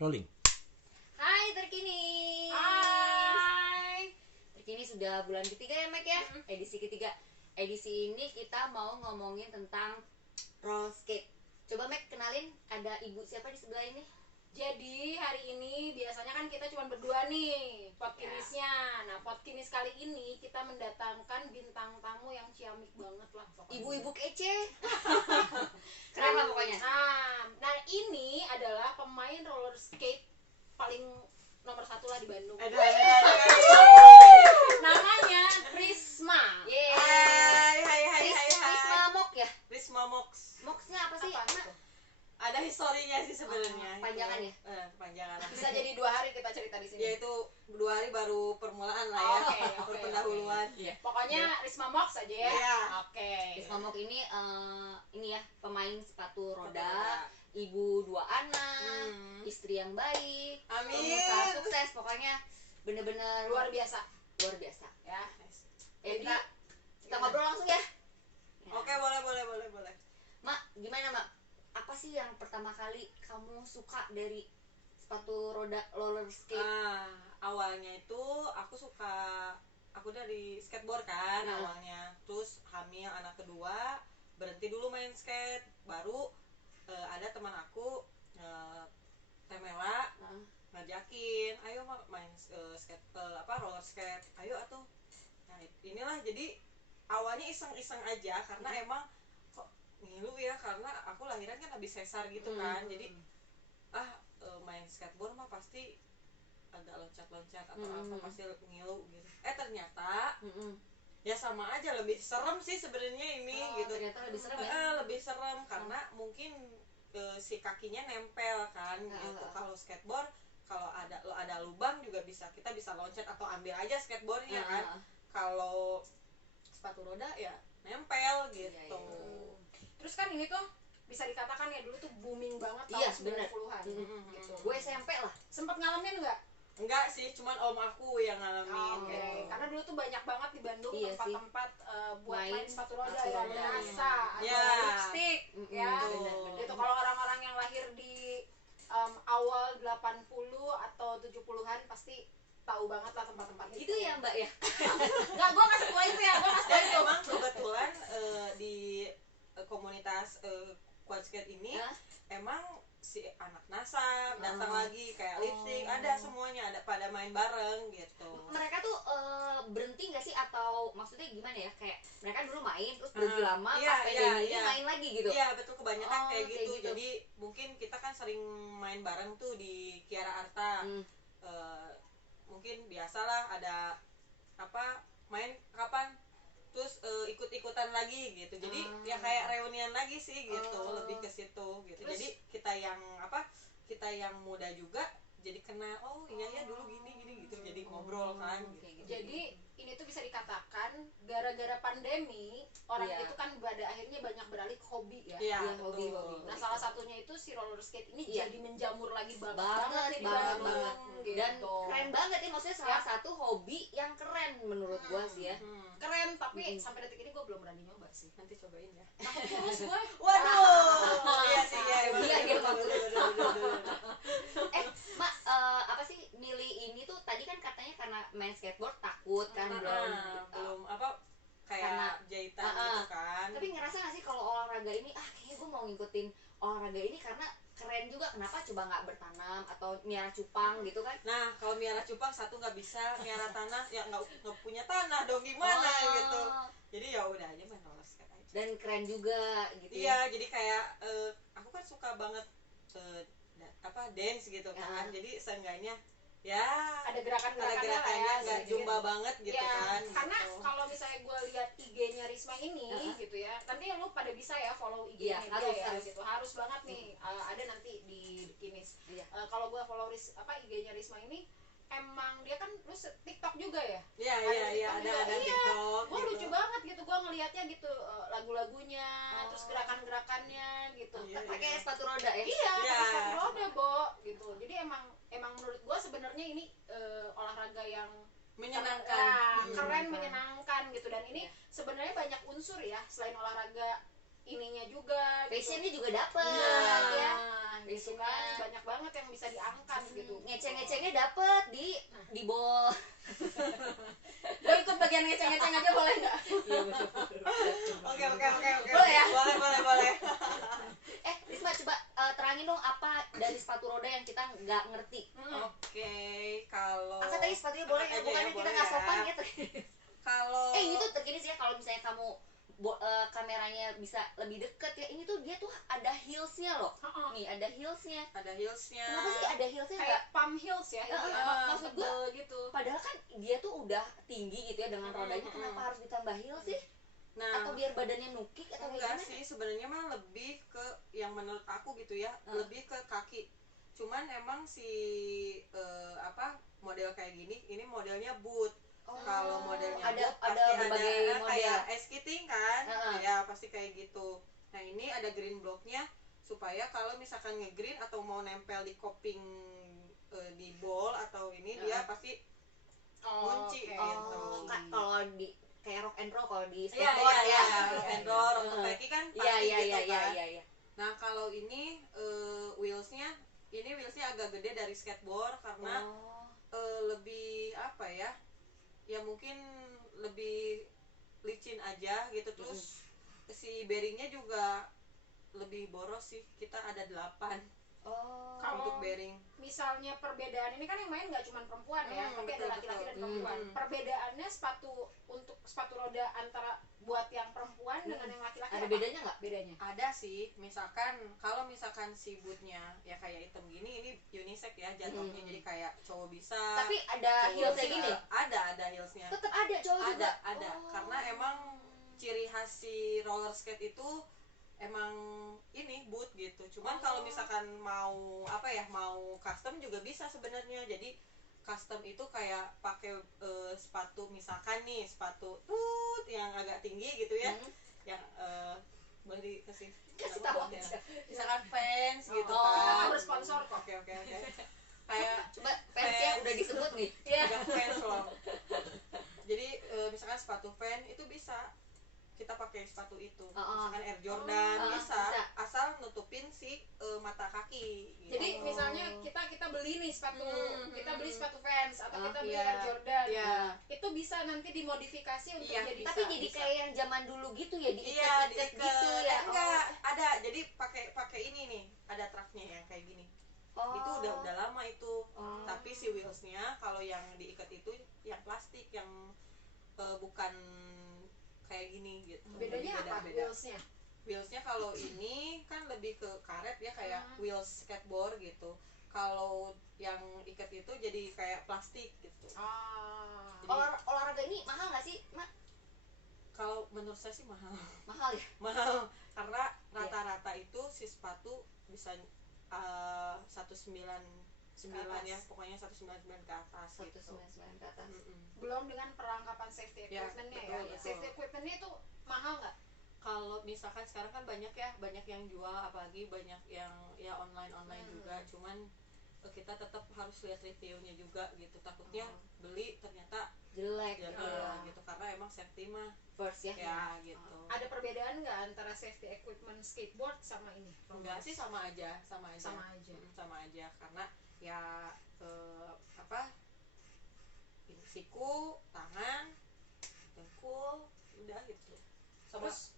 Rolling. Hai Terkini. Hai. Terkini sudah bulan ketiga ya Mac ya. Edisi ketiga. Edisi ini kita mau ngomongin tentang roller skate. Coba Mac kenalin, ada ibu siapa di sebelah ini? Jadi hari ini biasanya kan kita cuma berdua nih podkinisnya. Nah podkinis kali ini kita mendatangkan bintang tamu yang ciamik banget lah pokoknya. Ibu-ibu kece. Keren lah pokoknya. Nah ini adalah pemain roller skate paling nomor 1 lah di Bandung. Namanya Risma. Yeay. Hai. Risma Mok ya? Risma Mox. Moksnya apa sih? Apa Mak? itu? Ada historinya sih sebenarnya. Panjangan ya? Panjangan. Bisa jadi 2 hari kita cerita di sini. Ya itu 2 hari baru permulaan lah ya. Oke, Baru pendahuluan. Iya. Pokoknya Risma Mox aja ya. Iya. Oke. Risma Mok ini ya pemain sepatu roda, ibu 2 anak, istri yang baik, Amin. pengusaha sukses, pokoknya bener-bener Luar biasa luar biasa. ya. Jadi Jadi- kita ngobrol langsung ya. Oke, boleh. Mak, gimana Mak? Apa sih yang pertama kali kamu suka dari sepatu roda roller skate? Awalnya itu aku dari skateboard kan Nah. awalnya. Terus hamil anak kedua, berhenti dulu main skate. Baru ada teman aku Temela ngajakin, ayo main skate roller skate, ayo atuh. Nah inilah, jadi awalnya iseng-iseng aja karena emang kok ngilu ya, karena aku lahiran kan habis sesar gitu kan. Jadi main skateboard mah pasti agak loncat-loncat atau apa, pasti ngilu gitu. Ternyata ya sama aja, lebih serem sih sebenarnya ini gitu. Ternyata lebih serem ya. Lebih serem karena mungkin si kakinya nempel kan gitu. Kalau skateboard, kalau ada lubang juga kita bisa loncat atau ambil aja skateboardnya kan. Kalau sepatu roda ya nempel gitu. Iya. Terus kan ini tuh bisa dikatakan ya dulu tuh booming banget Iya, tahun bener. 90-an gitu. Gue SMP lah. Sempet ngalamin nggak? Enggak sih, cuman om aku yang ngalamin Oke. gitu. Karena dulu tuh banyak banget di Bandung Iya tempat-tempat buat main sepatu roda sepatu ya, roda. NASA atau Ya. lipstick ya. Bener. Gitu kalau orang-orang yang lahir di awal 80 atau 70-an pasti tahu banget lah tempat-tempat Gitu ya Mbak ya. Enggak, gua kasih tua itu ya, gua kasih tua Dan itu. emang kebetulan di komunitas quad skate ini emang si anak NASA datang lagi, kayak lipstick, ada semuanya, ada pada main bareng gitu. Mereka tuh berhenti nggak sih, atau maksudnya gimana ya, kayak mereka dulu main terus berhenti lama Iya, pas pandemi ini iya. main lagi gitu. Iya betul, kebanyakan kayak Kayak gitu. gitu. Jadi mungkin kita kan sering main bareng tuh di Kiara Arta. Mungkin biasalah ada main kapan, terus ikut-ikutan lagi gitu. Jadi ya kayak reunian lagi sih gitu, lebih ke situ gitu. Terus- Jadi kita yang muda juga jadi kenal, oh iya ya dulu gini gitu. Jadi ngobrol kan gitu. Kayak gitu. Jadi ini tuh bisa dikatakan gara-gara pandemi orang Iya. itu kan pada akhirnya banyak beralih ke hobi ya. Iya, Iya, betul. hobi. Nah salah satunya itu si roller skate ini Iya. jadi menjamur lagi banget banget nih di Bandung, gitu. dan keren banget ya, maksudnya salah satu hobi yang keren menurut gua sih ya. Keren, tapi sampai detik ini gue belum berani nyoba sih. Nanti cobain ya. Takut kurus gue. Waduh, iya sih ya. Iya, dia betul. Mak, apa sih milih ini tuh, tadi kan katanya karena main skateboard takut kan, belum Kayak Karena- jahitan gitu kan. tapi ngerasa gak sih kalau olahraga ini kayaknya gue mau ngikutin olahraga ini karena keren juga, kenapa coba nggak bertanam atau miara cupang gitu kan? Nah, kalau miara cupang satu nggak bisa, miara tanah ya nggak punya tanah dong, gimana Oh. gitu. Jadi ya udah aja main roller skate aja. Dan keren juga gitu. Iya, jadi kayak aku kan suka banget dance gitu kan. Jadi seenggaknya ya Ada gerakan-gerakannya gerakannya lah ya, nggak sedikit. jumba banget gitu Ya, kan. karena gitu. kalau misalnya gue lihat IG-nya Risma ini gitu ya, nanti lu pada bisa ya follow IG-nya Iya, dia harus. gitu, harus banget nih. Ada nanti di Kinis. Iya. Kalau gue follow IG-nya Risma ini, emang dia kan lu TikTok juga ya? Iya, TikTok juga. ada Iya, TikTok gue gitu. lucu banget gitu, gue ngelihatnya gitu, lagu-lagunya, terus gerakan-gerakannya gitu. Iya. Pakai sepatu roda ya. Iya, Iya. pakai sepatu roda, Bo, gitu. Jadi emang menurut gue sebenarnya ini olahraga yang Menyenangkan. keren, menyenangkan gitu. Dan ini sebenarnya banyak unsur ya, selain olahraga ininya juga gitu. Fashionnya juga dapet Nah, ya. gitu kan, banyak banget banget yang bisa diangkat gitu. Ngeceng-ngecengnya dapet di bol. Gue ikut bagian ngeceng-ngeceng aja boleh nggak? Oke. Boleh ya? Boleh. Risma coba terangin dong apa dari sepatu roda yang kita nggak ngerti. Oke, kalau Angkat aja sepatunya boleh ya, Angkat aja bukannya ya, kita boleh nggak ya. sopan gitu. Kalau Ini tuh terkini sih ya, kalau misalnya kamu kameranya bisa lebih deket ya, ini tuh dia tuh ada heelsnya loh. Nih ada heelsnya. ada heelsnya. Kenapa sih ada heelsnya nggak? Kayak palm heels ya, ini ya. Maksud gua, Tebel gitu. padahal kan dia tuh udah tinggi gitu ya dengan rodanya, kenapa harus ditambah heels sih? Nah, Atau biar badannya nukik atau enggak gimana? sih, sebenarnya mah lebih ke yang menurut aku gitu ya, lebih ke kaki. Cuman emang si model kayak gini, ini modelnya boot. Kalau modelnya ada boot pasti berbagai ada model. kayak ice skating kan, Heeh. ya pasti kayak gitu. Nah ini ada green blocknya supaya kalau misalkan nge-green atau mau nempel di coping di ball atau ini dia pasti kunci Oke. gitu. Kalau di kayak rock and roll kalau di Iya, skateboard ya. rock and roll, untuk kaki kan pasti Iya gitu kan. iya. Nah kalau ini wheelsnya agak gede dari skateboard karena lebih apa ya? Ya mungkin lebih licin aja gitu. Terus si bearingnya juga lebih boros sih. Kita ada 8 Kalau untuk bearing. misalnya perbedaan ini kan yang main nggak cuma perempuan ya, tapi betul, ada laki-laki dan perempuan. Perbedaannya sepatu roda antara buat yang perempuan dengan yang laki-laki Ada apa? bedanya nggak? Bedanya. Ada sih, kalau misalkan si bootnya ya kayak item gini, ini unisex ya jatuhnya, jadi kayak cowok bisa. Tapi ada cowok heelsnya bisa. gini. Ada heelsnya. Tetap ada cowok juga. Ada karena emang ciri khas si roller skate itu emang ini boot gitu. Cuman kalau misalkan mau mau custom juga bisa sebenarnya. Jadi custom itu kayak pakai sepatu, misalkan nih sepatu yang agak tinggi gitu ya, yang boleh dikasih Kasih nama tahu ya. aja. Misalkan fans gitu Kita kan. nggak bersponsor kok. Oke. Kayak Coba fansnya udah disebut nih. udah fans loh. Jadi misalkan sepatu fan itu bisa kita pakai sepatu itu, misalkan Air Jordan bisa, asal nutupin si mata kaki gitu. Jadi misalnya kita beli nih sepatu, kita beli sepatu Vans atau kita beli iya. Air Jordan, Iya. itu bisa nanti dimodifikasi untuk Iya, jadi bisa. Tapi jadi kayak yang zaman dulu gitu ya, Iya, diikat-ikat gitu ya. enggak ada, jadi pakai ini nih, ada truknya yang kayak gini. Itu udah lama itu. Tapi si wheelsnya kalau yang diikat itu yang plastik, yang bukan kayak gini gitu. bedanya Jadi apa wheelsnya? Wheelsnya kalau ini kan lebih ke karet ya, kayak wheels skateboard gitu. Kalau yang ikat itu jadi kayak plastik gitu. Olahraga ini mahal nggak sih, Mak? Kalau menurut saya sih mahal. Mahal ya? Mahal karena rata-rata itu si sepatu bisa 199 ya, pokoknya 199 ke atas gitu. 199 ke atas. Belum dengan perlengkapan safety Ya, equipment-nya betul, ya. betul. Safety equipment-nya itu mahal nggak? Kalau misalkan sekarang kan banyak yang jual, apalagi banyak yang ya online juga. Cuman kita tetap harus lihat reviewnya juga gitu. Takutnya beli ternyata Jelek ya, gitu ya. gitu, karena emang safety mah First ya. ya gitu. Ada perbedaan nggak antara safety equipment skateboard sama ini? Enggak sih, sama aja. Sama aja. Karena ya ini siku, tangan, dengkul, udah gitu. Terus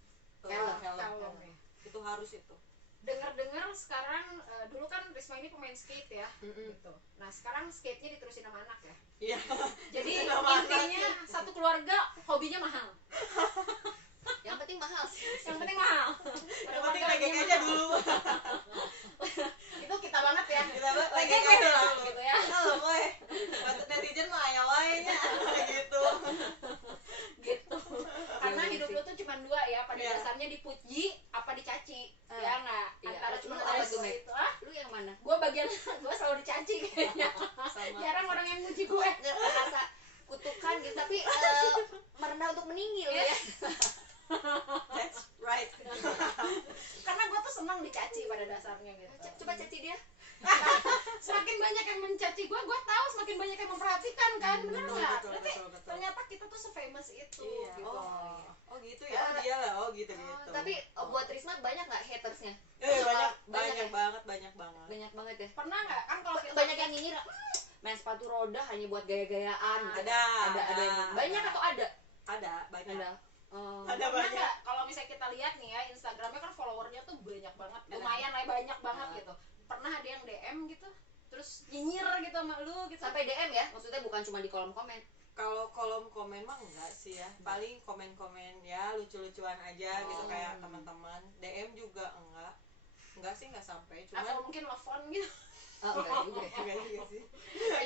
helm ya. itu harus itu. Dengar-dengar sekarang dulu kan Risma ini pemain skate ya, gitu. Nah sekarang skate-nya diterusin sama anak ya. Iya. Jadi Sama intinya satu keluarga hobinya mahal. Yang penting mahal sih. Yang penting mahal. Yang penting legeng aja dulu. Itu kita banget ya. Kita legeng Legeng aja lah, dulu. gitu ya. Halo, boy. Buat netizen mah aya wae nya gitu. Gitu. Karena hidup lu tuh cuma dua ya, pada Iya. dasarnya dipuji apa dicaci. Ya enggak? Iya. Antara Lu cuma apa ada tuh, dua Mek? itu. Lu yang mana? Gue selalu dicaci kayaknya. Sama. Jarang orang yang muji gue. Ngerasa kutukan gitu, tapi merendah untuk meninggi loh ya. That's right. Karena gue tuh senang dicaci pada dasarnya gitu. Coba caci dia. Semakin banyak yang mencaci gue tahu semakin banyak yang memperhatikan kan, bener nggak? Berarti betul. ternyata kita tuh se-famous itu. Iya. Gitu. Oh gitu ya. Oh dia lah. Oh gitu. Tapi buat Risma banyak nggak hatersnya? banyak banyak banget. Banyak banyak banget ya. Pernah nggak kan kalau kita Banyak yang nyinyir main sepatu roda hanya buat gaya-gayaan gitu. Ada yang banyak atau ada? Ada banyak. Ada. Oh. Ada pernah banyak. nggak kalau misalnya kita lihat nih ya Instagramnya kan followernya tuh banyak banget, lumayan lah banyak banget gitu. Pernah ada yang DM gitu, terus nyinyir gitu sama lu gitu? Sampai DM ya? Maksudnya bukan cuma di kolom komen. Kalau kolom komen mah enggak sih ya, paling komen-komen ya lucu-lucuan aja gitu kayak teman-teman. DM juga enggak sih, enggak sampai, cuman Atau mungkin telepon gitu? Oh, enggak juga ya. enggak juga sih.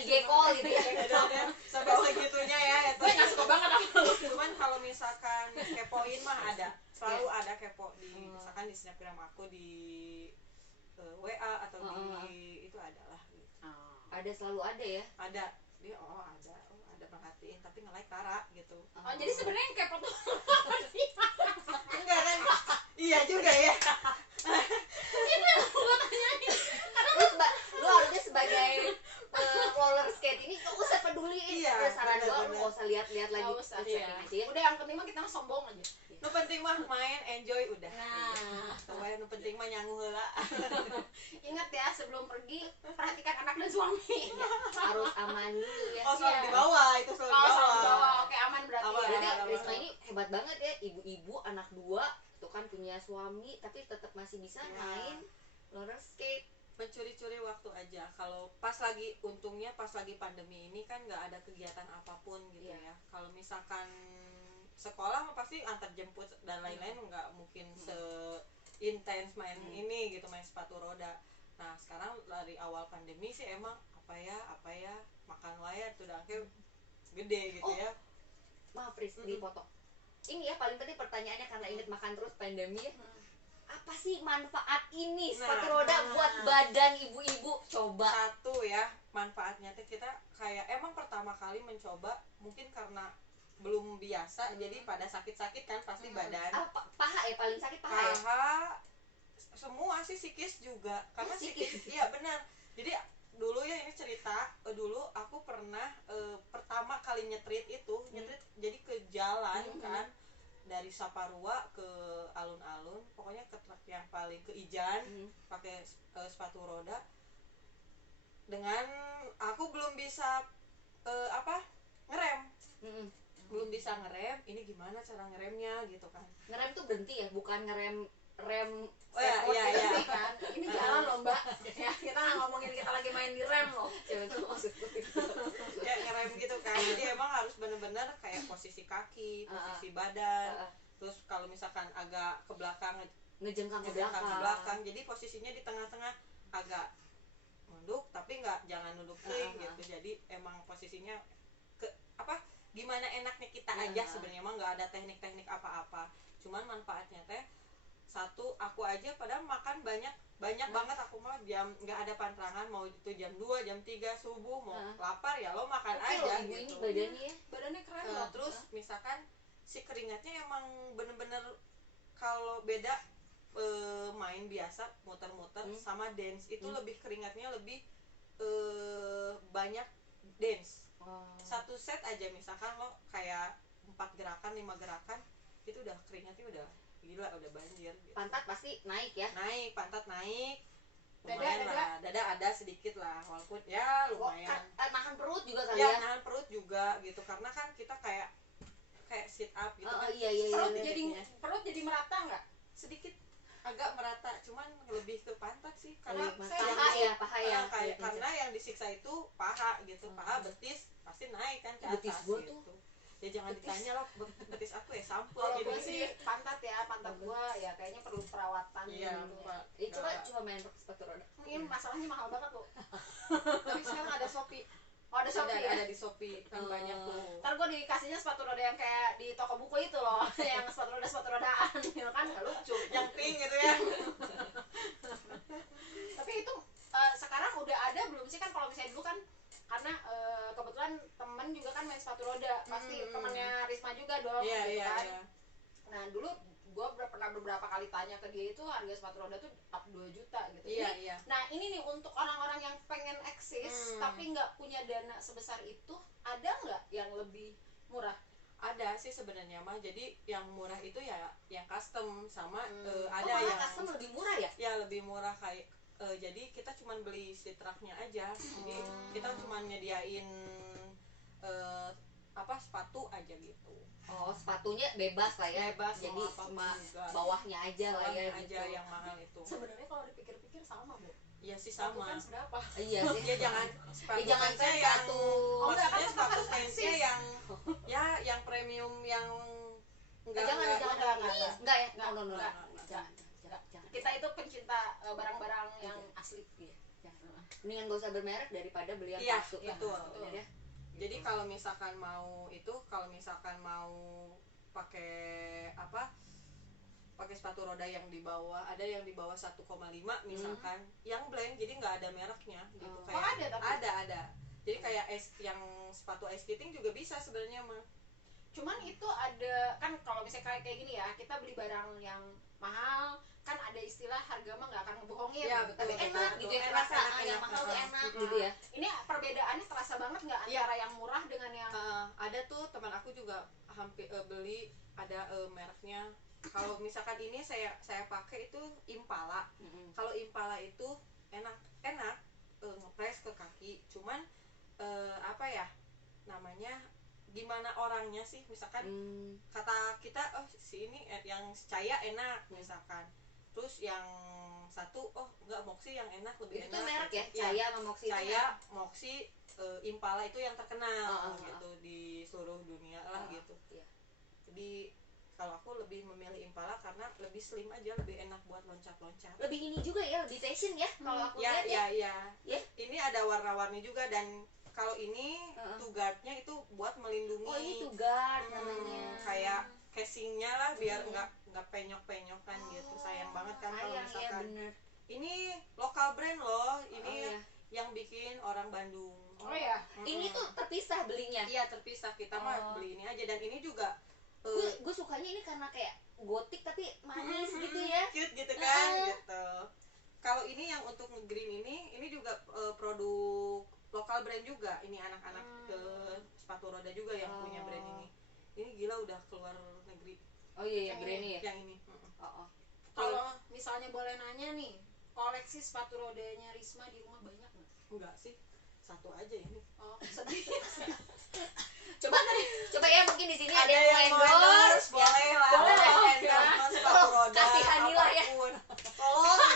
IG call gitu ya. Ada sampai segitunya ya itu. Gue nggak suka banget apa lu. Cuman kalau misalkan kepoin mah ada, selalu ada kepo di misalkan di snapgram aku, di WA atau di itu adalah gitu. Ada, selalu ada ya. Ada dia ada perhatiin tapi nge-like Tara gitu. Oh, jadi sebenarnya yang kepo tuh Enggak kan? Iya juga ya. itu yang gue tanyain. Lu harusnya sebagai roller skate ini gak usah peduliin. Iya, Udah saran gua, lu bener-bener. gak usah lihat-lihat lagi. Nggak usah, Lu iya. cuekin aja ya. Udah yang penting mah kita mah sombong aja. Nu penting mah main enjoy udah. Nah, Pokoknya nu penting mah nyangu heula. ingat ya sebelum pergi perhatikan anak dan suami. Harus aman dulu ya. Oh, selalu Iya. di bawah, itu selalu Oh, di sama bawah. bawa. Oke, aman berarti Aman, ya. Berarti aman. Risma ini hebat banget ya, ibu-ibu anak 2 tuh kan punya suami tapi tetap masih bisa Ya. main roller skate. Mencuri-curi waktu aja. Kalau untungnya pas lagi pandemi ini kan nggak ada kegiatan apapun gitu Iya. ya. Kalau misalkan sekolah mah pasti antar jemput dan lain-lain nggak mungkin se-intens main ini gitu, main sepatu roda. Nah sekarang dari awal pandemi sih emang apa ya makan layar tuh udah akhir gede gitu Oh. ya. Maaf Riz, dipotong. Ini ya paling tadi pertanyaannya karena inget makan terus pandemi ya. Apa sih manfaat ini sepatu Nah. roda buat badan ibu-ibu? Coba. Satu ya manfaatnya tuh kita kayak emang pertama kali mencoba mungkin karena belum biasa jadi pada sakit-sakit kan pasti badan. Paha ya, paling sakit paha ya. Paha semua sih, psikis juga karena psikis iya benar. Jadi dulu ya ini cerita dulu aku pernah pertama kali nyetrit jadi ke jalan kan dari Saparua ke alun-alun, pokoknya ke truk yang paling ke Ijan pakai sepatu roda. Dengan aku belum bisa ngerem, belum bisa ngerem. Ini gimana cara ngeremnya gitu kan? Ngerem tuh berhenti ya, bukan ngerem rem. Oh iya iya. Ini kan, ini jalan loh mbak. Ya kita nggak ngomongin kita lagi main di rem loh. Siapa tahu maksudku gitu. Kayak ngerem gitu kan. Jadi emang harus bener-bener kayak posisi kaki, posisi badan. Terus kalau misalkan agak ke belakang Ngejengkang ke ngejengkang ke belakang. belakang, jadi posisinya di tengah-tengah agak nunduk tapi jangan nunduk gitu. Jadi emang posisinya gimana enaknya kita aja sebenarnya, emang nggak ada teknik-teknik apa-apa. Cuman manfaatnya teh satu, aku aja padahal makan banyak banget, aku mah jam nggak ada pantrangan, mau itu jam 2 jam 3 subuh mau lapar ya lo makan Oke aja loh, ibu gitu. ini badannya ya. Badannya keren loh. Terus misalkan si keringatnya emang bener-bener kalau beda main biasa muter-muter sama dance itu lebih keringatnya lebih banyak dance. Satu set aja misalkan lo kayak 4 gerakan 5 gerakan itu udah keringatnya udah gila, udah banjir gitu. Pantat pasti naik ya. Naik, pantat naik, Dada, lumayan dada. lah, dada ada sedikit lah walaupun ya lumayan. Nahan perut juga kali Ya ya. nahan perut juga gitu karena kan kita kayak sit up gitu kan. Iya. Perut jadi merata nggak? Sedikit agak merata, cuman lebih ke pantat sih karena Paha ya. karena yang disiksa itu paha gitu, paha betis pasti naik kan ke atas Betis gua gitu. tuh. Ya jangan ditanya lah betis aku ya sampul Kalau gitu. gue sih pantat gue ya kayaknya perlu perawatan Iya, gitu. Pak. Coba main sepatu roda. Ini masalahnya mahal banget loh. Tapi sekarang ada Shopee. Oh ada Shopee ya? Ada di Shopee kan banyak tuh. Ntar gue dikasihnya sepatu roda yang kayak di toko buku itu loh, yang sepatu rodaan gitu kan, nggak lucu. Yang pink gitu ya. Tapi itu sekarang udah ada belum sih, kan kalau misalnya dulu kan karena kebetulan temen juga kan main sepatu roda, pasti temennya Risma juga dong, Iya, gitu iya, kan. iya. Nah dulu gue pernah beberapa kali tanya ke dia itu harga sepatu roda tuh up 2 juta gitu. Iya, Ini- iya. Nah ini nih untuk orang-orang yang pengen eksis tapi nggak punya dana sebesar itu, ada nggak yang lebih murah? Ada sih sebenarnya mah. Jadi yang murah itu ya yang custom sama ada Malah yang custom lebih murah ya. ya lebih murah kayak jadi kita cuman beli si truknya aja, jadi kita cuman nyediain sepatu aja gitu. Oh, sepatunya bebas lah ya. Bebas, Jadi mau apapun cuma juga. bawahnya aja lah ya Bawahnya aja gitu. yang mahal itu. Sebenarnya kalau dipikir-pikir sama, Bu. Iya sih Sepatu sama. kan seberapa? Iya sih. Ya jangan sepatu jangan fansnya kan yang sepatu. Oh, enggak, kan maksudnya tetap sepatu harus fansnya eksis. yang yang premium yang enggak Jangan enggak, enggak enggak. ya. Enggak, No. enggak. Jangan. Kita itu pencinta barang-barang yang Iya. asli. Iya, jangan. Mendingan gak usah bermerek daripada beli yang Iya, palsu. betul. Bener ya? Jadi kalau misalkan mau pakai pakai sepatu roda yang di bawah, ada yang di bawah 1,5 misalkan, yang blank jadi nggak ada mereknya gitu. Oh. Kayak Oh, ada tapi? ada. Jadi kayak yang sepatu ice skating juga bisa sebenarnya mah. Cuman itu ada kan kalau misalnya kayak gini ya, kita beli barang yang mahal kan ada istilah harga mah nggak akan ngebohongin. Iya, betul. Tapi enak gitu ya, Enak, terasa enak, yang enak. mahal tuh enak Mm-mm. gitu ya. Ini perbedaannya terasa banget nggak Iya. antara yang murah dengan yang Ada tuh teman aku juga hampir beli ada mereknya. Kalau misalkan ini saya pakai itu Impala. Kalau Impala itu enak ngepres ke kaki. Cuman namanya gimana orangnya sih, misalkan kata kita si ini yang Caya enak misalkan, terus yang satu enggak Moxie yang enak, lebih Itu enak. merek ya, Iya. Caya sama Moxie itu Caya, Moxie, Impala itu yang terkenal Oh. gitu di seluruh dunia lah gitu. Iya. Jadi kalau aku lebih memilih Impala karena lebih slim aja, lebih enak buat loncat-loncat. Lebih ini juga ya, lebih fashion ya kalau aku lihat ya. Ya. Ini ada warna-warni juga, dan kalau ini two-guard-nya itu buat melindungi. Oh, ini two-guard namanya. Kayak casingnya lah biar nggak penyok-penyokan gitu. Sayang banget kan kalau Sayang ya, misalkan. bener. Ini lokal brand loh. Ini iya. yang bikin orang Bandung. oh ya Ini tuh terpisah belinya. Iya, terpisah. Kita mah beli ini aja, dan ini juga Gue sukanya ini karena kayak gotik tapi manis gitu ya. cute gitu kan gitu. Kalau ini yang untuk nge-green ini juga produk lokal brand juga. Ini anak-anak sepatu roda juga yang punya brand ini. Ini gila udah keluar negeri. Oh iya, Yang brand ya. Yang ini. Oh. kalau misalnya boleh nanya nih, koleksi sepatu rodanya Risma di rumah banyak nggak? Enggak sih. Satu aja ini. Oh, sedih. Coba ya, mungkin di sini ada yang yang mau mau endorse. boleh lah. Boleh lah. Endorse sepatu roda. Kasihanilah ya. apapun. Tolong